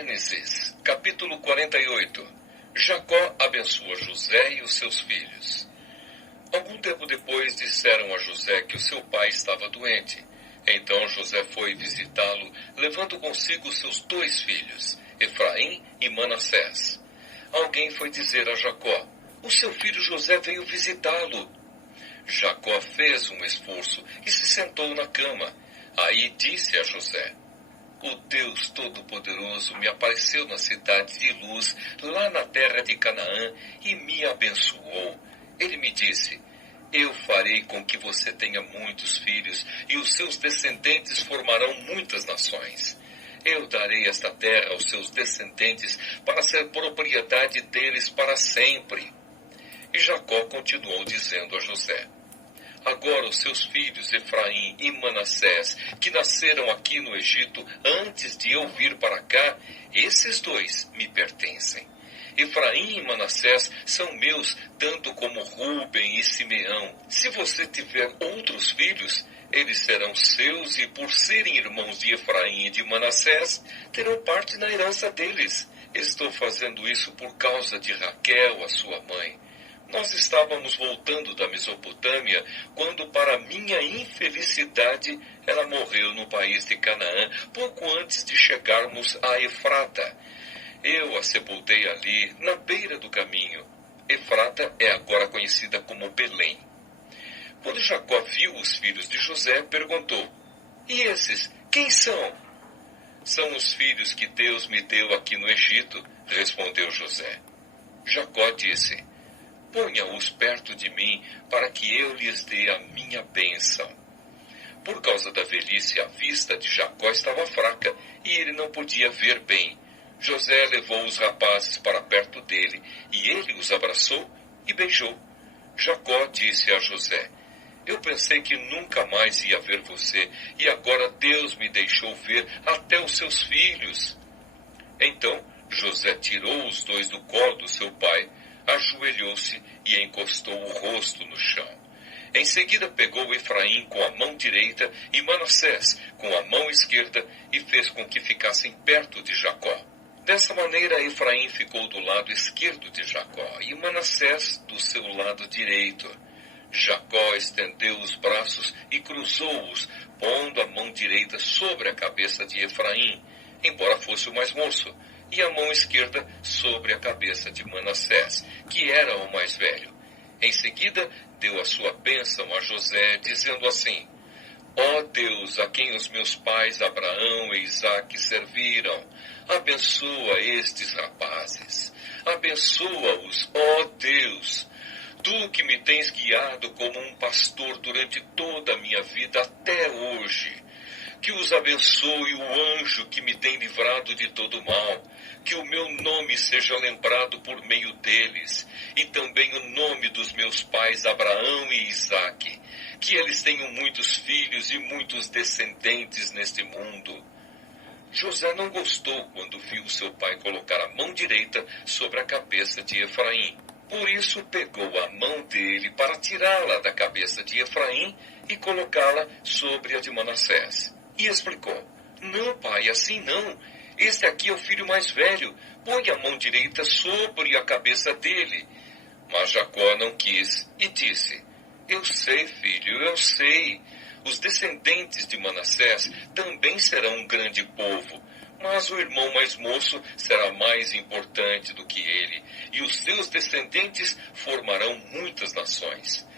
Gênesis, capítulo 48. Jacó abençoa José e os seus filhos. Algum tempo depois disseram a José que o seu pai estava doente. Então José foi visitá-lo, levando consigo seus 2 filhos, Efraim e Manassés. Alguém foi dizer a Jacó: o seu filho José veio visitá-lo. Jacó fez um esforço e se sentou na cama. Aí disse a José: o Deus Todo-Poderoso me apareceu na cidade de Luz, lá na terra de Canaã, e me abençoou. Ele me disse: eu farei com que você tenha muitos filhos, e os seus descendentes formarão muitas nações. Eu darei esta terra aos seus descendentes para ser propriedade deles para sempre. E Jacó continuou dizendo a José: agora os seus filhos Efraim e Manassés, que nasceram aqui no Egito antes de eu vir para cá, esses 2 me pertencem. Efraim e Manassés são meus, tanto como Rúben e Simeão. Se você tiver outros filhos, eles serão seus e, por serem irmãos de Efraim e de Manassés, terão parte na herança deles. Estou fazendo isso por causa de Raquel, a sua mãe. Nós estávamos voltando da Mesopotâmia quando, para minha infelicidade, ela morreu no país de Canaã, pouco antes de chegarmos a Efrata. Eu a sepultei ali, na beira do caminho. Efrata é agora conhecida como Belém. Quando Jacó viu os filhos de José, perguntou: e esses, quem são? São os filhos que Deus me deu aqui no Egito, respondeu José. Jacó disse: ponha-os perto de mim, para que eu lhes dê a minha bênção. Por causa da velhice, a vista de Jacó estava fraca, e ele não podia ver bem. José levou os rapazes para perto dele, e ele os abraçou e beijou. Jacó disse a José: eu pensei que nunca mais ia ver você, e agora Deus me deixou ver até os seus filhos. Então José tirou os 2 do colo do seu pai, ajoelhou-se e encostou o rosto no chão. Em seguida pegou Efraim com a mão direita e Manassés com a mão esquerda e fez com que ficassem perto de Jacó. Dessa maneira Efraim ficou do lado esquerdo de Jacó e Manassés do seu lado direito. Jacó estendeu os braços e cruzou-os, pondo a mão direita sobre a cabeça de Efraim, embora fosse o mais moço, e a mão esquerda sobre a cabeça de Manassés, que era o mais velho. Em seguida, deu a sua bênção a José, dizendo assim: ó Deus, a quem os meus pais Abraão e Isaque serviram, abençoa estes rapazes. Abençoa-os, ó Deus. Tu que me tens guiado como um pastor durante toda a minha vida até hoje. Que os abençoe o anjo que me tem livrado de todo mal. Que o meu nome seja lembrado por meio deles, e também o nome dos meus pais Abraão e Isaque. Que eles tenham muitos filhos e muitos descendentes neste mundo. José não gostou quando viu seu pai colocar a mão direita sobre a cabeça de Efraim. Por isso pegou a mão dele para tirá-la da cabeça de Efraim e colocá-la sobre a de Manassés. E explicou: não, pai, assim não. Este aqui é o filho mais velho. Põe a mão direita sobre a cabeça dele. Mas Jacó não quis e disse: eu sei, filho, eu sei. Os descendentes de Manassés também serão um grande povo, mas o irmão mais moço será mais importante do que ele, e os seus descendentes formarão muitas nações.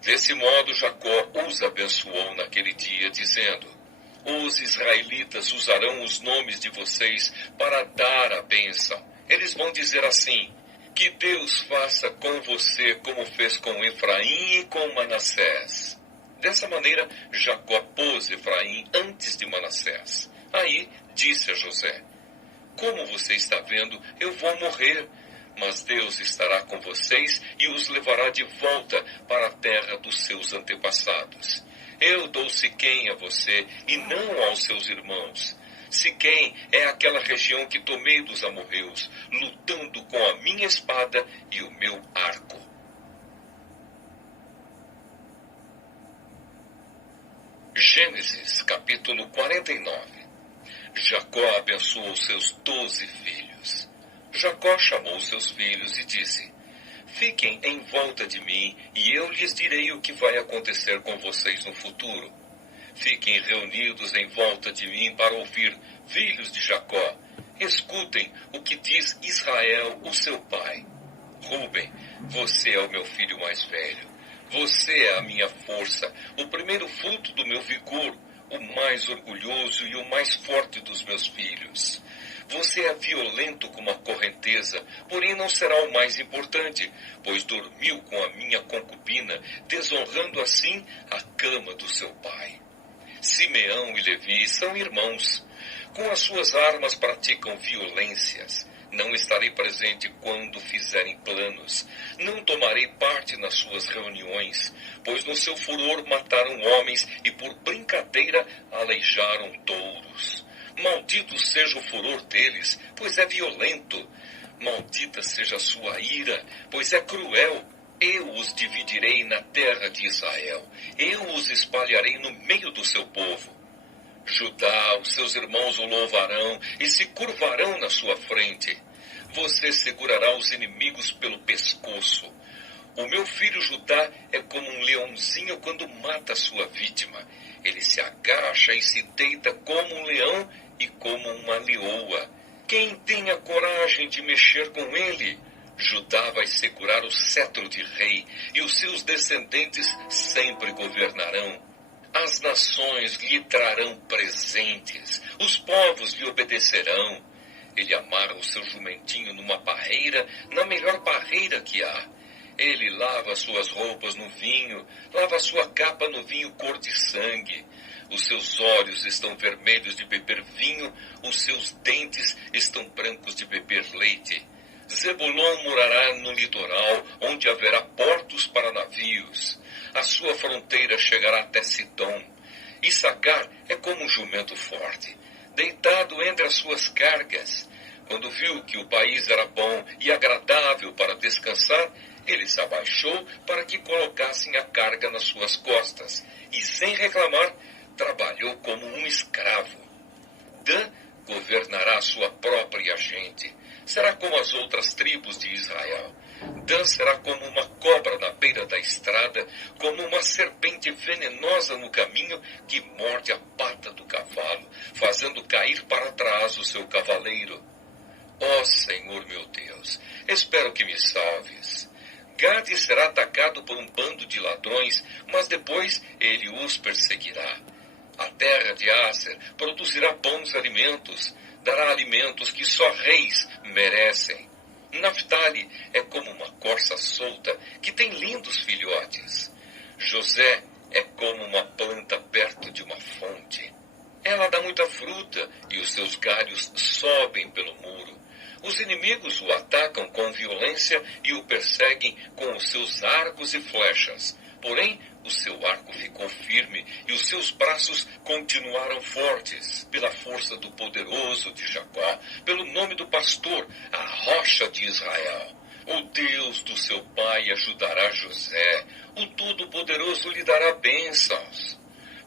Desse modo, Jacó os abençoou naquele dia, dizendo: os israelitas usarão os nomes de vocês para dar a bênção. Eles vão dizer assim: que Deus faça com você como fez com Efraim e com Manassés. Dessa maneira, Jacó pôs Efraim antes de Manassés. Aí disse a José: como você está vendo, eu vou morrer, mas Deus estará com vocês e os levará de volta para a terra dos seus antepassados. Eu dou Siquém a você e não aos seus irmãos. Siquém é aquela região que tomei dos amorreus, lutando com a minha espada e o meu arco. Gênesis, capítulo 49. Jacó abençoou seus 12 filhos. Jacó chamou seus filhos e disse: fiquem em volta de mim, e eu lhes direi o que vai acontecer com vocês no futuro. Fiquem reunidos em volta de mim para ouvir, filhos de Jacó. Escutem o que diz Israel, o seu pai. Rúben, você é o meu filho mais velho. Você é a minha força, o primeiro fruto do meu vigor, o mais orgulhoso e o mais forte dos meus filhos. Você é violento como a correnteza, porém não será o mais importante, pois dormiu com a minha concubina, desonrando assim a cama do seu pai. Simeão e Levi são irmãos. Com as suas armas praticam violências. Não estarei presente quando fizerem planos. Não tomarei parte nas suas reuniões, pois no seu furor mataram homens e por brincadeira aleijaram touros. Maldito seja o furor deles, pois é violento. Maldita seja a sua ira, pois é cruel. Eu os dividirei na terra de Israel. Eu os espalharei no meio do seu povo. Judá, os seus irmãos o louvarão e se curvarão na sua frente. Você segurará os inimigos pelo pescoço. O meu filho Judá é como um leãozinho quando mata sua vítima. Ele se agacha e se deita como um leão e como uma leoa. Quem tem a coragem de mexer com ele? Judá vai segurar o cetro de rei, e os seus descendentes sempre governarão. As nações lhe trarão presentes, os povos lhe obedecerão. Ele amarra o seu jumentinho numa parreira, na melhor parreira que há. Ele lava suas roupas no vinho, lava sua capa no vinho cor de sangue. Os seus olhos estão vermelhos de beber vinho, os seus dentes estão brancos de beber leite. Zebulon morará no litoral, onde haverá portos para navios. A sua fronteira chegará até Sidom. Issacar é como um jumento forte, deitado entre as suas cargas. Quando viu que o país era bom e agradável para descansar, ele se abaixou para que colocassem a carga nas suas costas, e sem reclamar, trabalhou como um escravo. Dan governará a sua própria gente. Será como as outras tribos de Israel. Dan será como uma cobra na beira da estrada, como uma serpente venenosa no caminho que morde a pata do cavalo, fazendo cair para trás o seu cavaleiro. Ó Senhor meu Deus, espero que me salves. Gade será atacado por um bando de ladrões, mas depois ele os perseguirá. A terra de Aser produzirá bons alimentos, dará alimentos que só reis merecem. Naftali é como uma corça solta que tem lindos filhotes. José é como uma planta perto de uma fonte. Ela dá muita fruta e os seus galhos sobem pelo muro. Os inimigos o atacam com violência e o perseguem com os seus arcos e flechas. Porém, o seu arco ficou firme e os seus braços continuaram fortes, pela força do poderoso de Jacó, pelo nome do pastor, a rocha de Israel. O Deus do seu pai ajudará José, o Todo-Poderoso lhe dará bênçãos.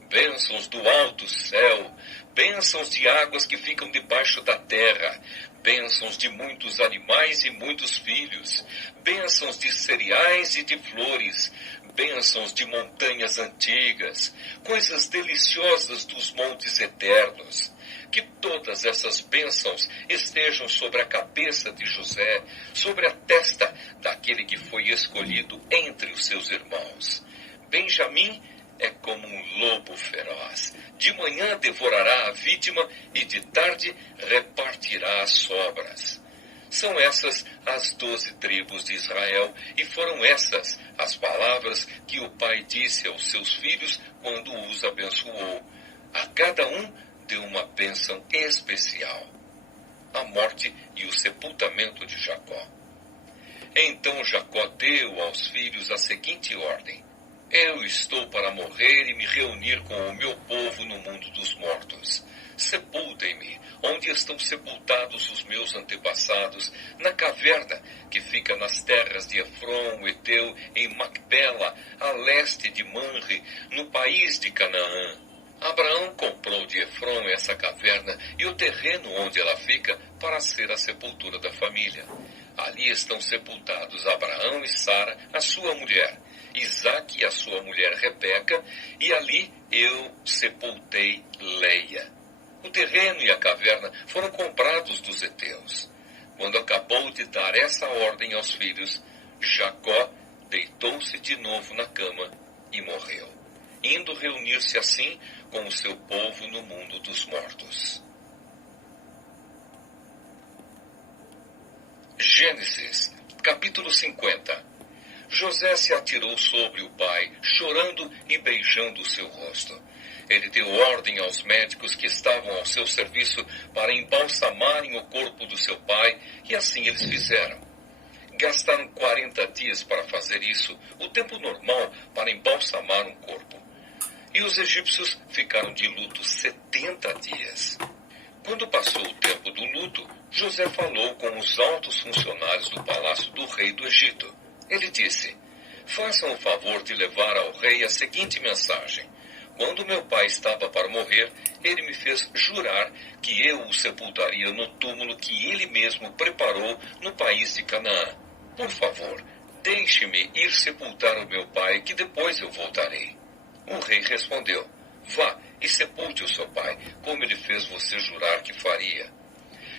Bênçãos do alto céu, bênçãos de águas que ficam debaixo da terra, bênçãos de muitos animais e muitos filhos, bênçãos de cereais e de flores, bênçãos de montanhas antigas, coisas deliciosas dos montes eternos. Que todas essas bênçãos estejam sobre a cabeça de José, sobre a testa daquele que foi escolhido entre os seus irmãos. Benjamim é como um lobo feroz. De manhã devorará a vítima e de tarde repartirá as sobras. São essas as 12 tribos de Israel, e foram essas as palavras que o pai disse aos seus filhos quando os abençoou. A cada um deu uma bênção especial: a morte e o sepultamento de Jacó. Então Jacó deu aos filhos a seguinte ordem: eu estou para morrer e me reunir com o meu povo no mundo dos mortos. Sepultem-me, onde estão sepultados os meus antepassados, na caverna que fica nas terras de Efron, o Eteu, em Macpela, a leste de Manre, no país de Canaã. Abraão comprou de Efrom essa caverna e o terreno onde ela fica para ser a sepultura da família. Ali estão sepultados Abraão e Sara, a sua mulher, Isaque e a sua mulher Rebeca, e ali eu sepultei Leia. O terreno e a caverna foram comprados dos heteus. Quando acabou de dar essa ordem aos filhos, Jacó deitou-se de novo na cama e morreu, indo reunir-se assim com o seu povo no mundo dos mortos. Gênesis, capítulo 50. José se atirou sobre o pai, chorando e beijando o seu rosto. Ele deu ordem aos médicos que estavam ao seu serviço para embalsamarem o corpo do seu pai, e assim eles fizeram. Gastaram 40 dias para fazer isso, o tempo normal para embalsamar um corpo. E os egípcios ficaram de luto 70 dias. Quando passou o tempo do luto, José falou com os altos funcionários do palácio do rei do Egito. Ele disse: façam o favor de levar ao rei a seguinte mensagem. Quando meu pai estava para morrer, ele me fez jurar que eu o sepultaria no túmulo que ele mesmo preparou no país de Canaã. Por favor, deixe-me ir sepultar o meu pai, que depois eu voltarei. O rei respondeu: vá e sepulte o seu pai, como ele fez você jurar que faria.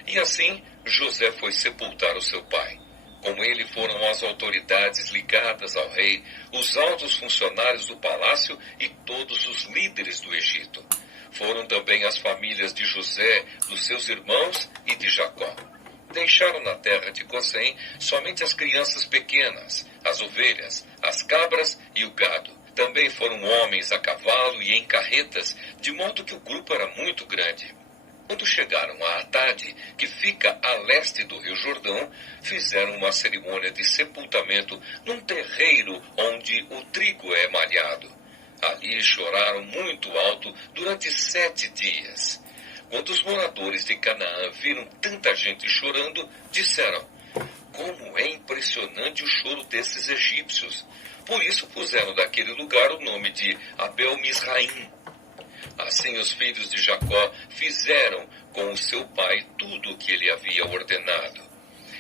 E assim José foi sepultar o seu pai. Com ele foram as autoridades ligadas ao rei, os altos funcionários do palácio e todos os líderes do Egito. Foram também as famílias de José, dos seus irmãos e de Jacó. Deixaram na terra de Gozém somente as crianças pequenas, as ovelhas, as cabras e o gado. Também foram homens a cavalo e em carretas, de modo que o grupo era muito grande. Quando chegaram a Atade, que fica a leste do rio Jordão, fizeram uma cerimônia de sepultamento num terreiro onde o trigo é malhado. Ali choraram muito alto durante 7 dias. Quando os moradores de Canaã viram tanta gente chorando, disseram: como é impressionante o choro desses egípcios! Por isso puseram daquele lugar o nome de Abel-Misraim. Assim os filhos de Jacó fizeram com o seu pai tudo o que ele havia ordenado.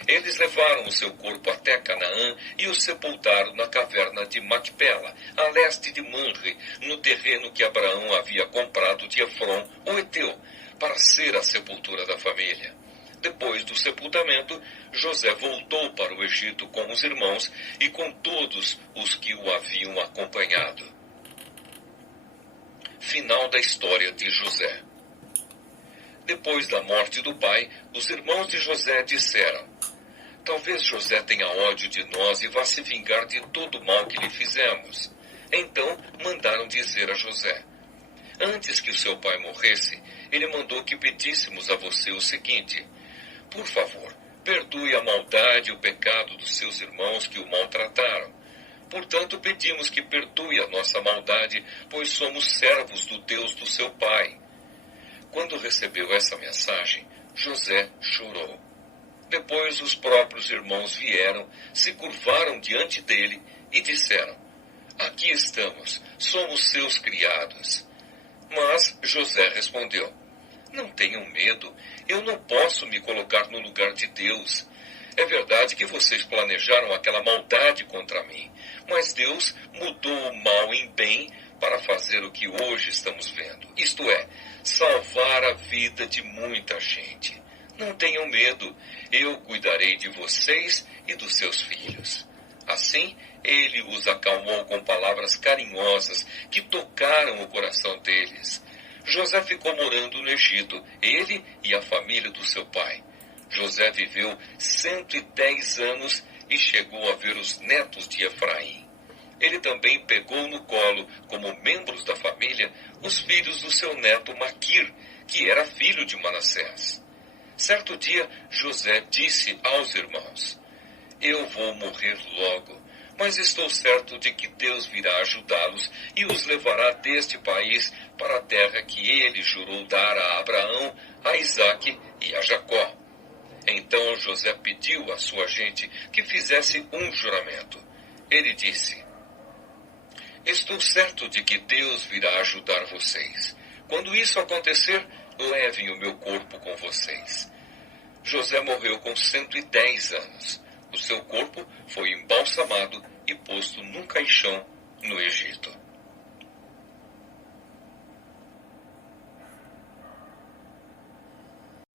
Eles levaram o seu corpo até Canaã e o sepultaram na caverna de Macpela, a leste de Manre, no terreno que Abraão havia comprado de Efrom, o heteu, para ser a sepultura da família. Depois do sepultamento, José voltou para o Egito com os irmãos e com todos os que o haviam acompanhado. Final da história de José. Depois da morte do pai, os irmãos de José disseram: talvez José tenha ódio de nós e vá se vingar de todo o mal que lhe fizemos. Então mandaram dizer a José: antes que o seu pai morresse, ele mandou que pedíssemos a você o seguinte: por favor, perdoe a maldade e o pecado dos seus irmãos que o maltrataram. Portanto, pedimos que perdoe a nossa maldade, pois somos servos do Deus do seu pai. Quando recebeu essa mensagem, José chorou. Depois os próprios irmãos vieram, se curvaram diante dele e disseram: aqui estamos, somos seus criados. Mas José respondeu: não tenham medo, eu não posso me colocar no lugar de Deus. É verdade que vocês planejaram aquela maldade contra mim, mas Deus mudou o mal em bem para fazer o que hoje estamos vendo, isto é, salvar a vida de muita gente. Não tenham medo, eu cuidarei de vocês e dos seus filhos. Assim, ele os acalmou com palavras carinhosas que tocaram o coração deles. José ficou morando no Egito, ele e a família do seu pai. José viveu 110 anos e chegou a ver os netos de Efraim. Ele também pegou no colo, como membros da família, os filhos do seu neto Maquir, que era filho de Manassés. Certo dia, José disse aos irmãos: eu vou morrer logo, mas estou certo de que Deus virá ajudá-los e os levará deste país para a terra que ele jurou dar a Abraão, a Isaque e a Jacó. Então José pediu à sua gente que fizesse um juramento. Ele disse: estou certo de que Deus virá ajudar vocês, Quando isso acontecer, levem o meu corpo com vocês. José morreu com 110 anos. O seu corpo foi embalsamado e posto num caixão no Egito.